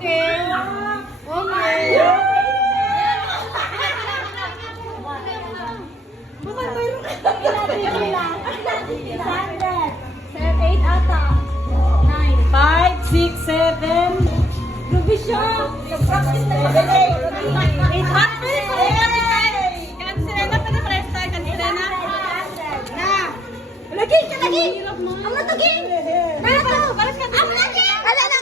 Okay. Okay. Baka mayroon ka. 8 ata. 9. 5, 6, 7. Grabe siya. 800. Kansilena pa na presta. Kansilena. Na. Lagi ka lagi. Ang matagi. Balas ka. Balas ka. Ang matagi. Ala na.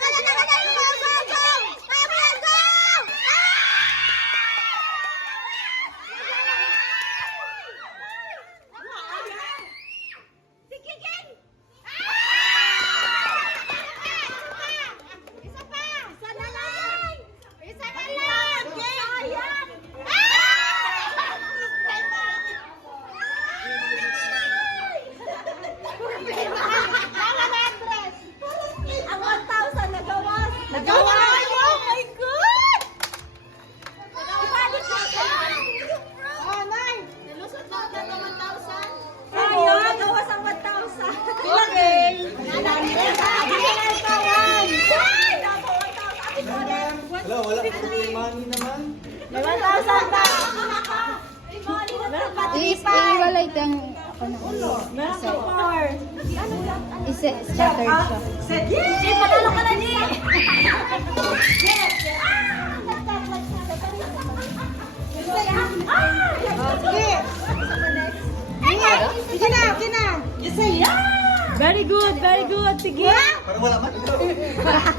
Wala ka money naman. 1,000 na. I-walay ang ako na ulo. Meron ka 4. Scattered siya. Hindi, patalo ka na niya. Sige na. Very good. Sige. Parang wala man.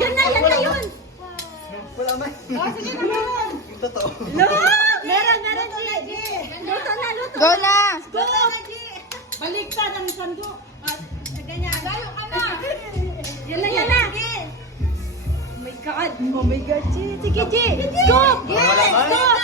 Yan na yun. Wala man. Sige na, meron. Yung totoo. Meron, G. Luto na. Go na! Go! Baliktad ang sando. Ganyan. Galo ka na. Yan na. Oh my God, G. Sige, G. Scoop! Wala man.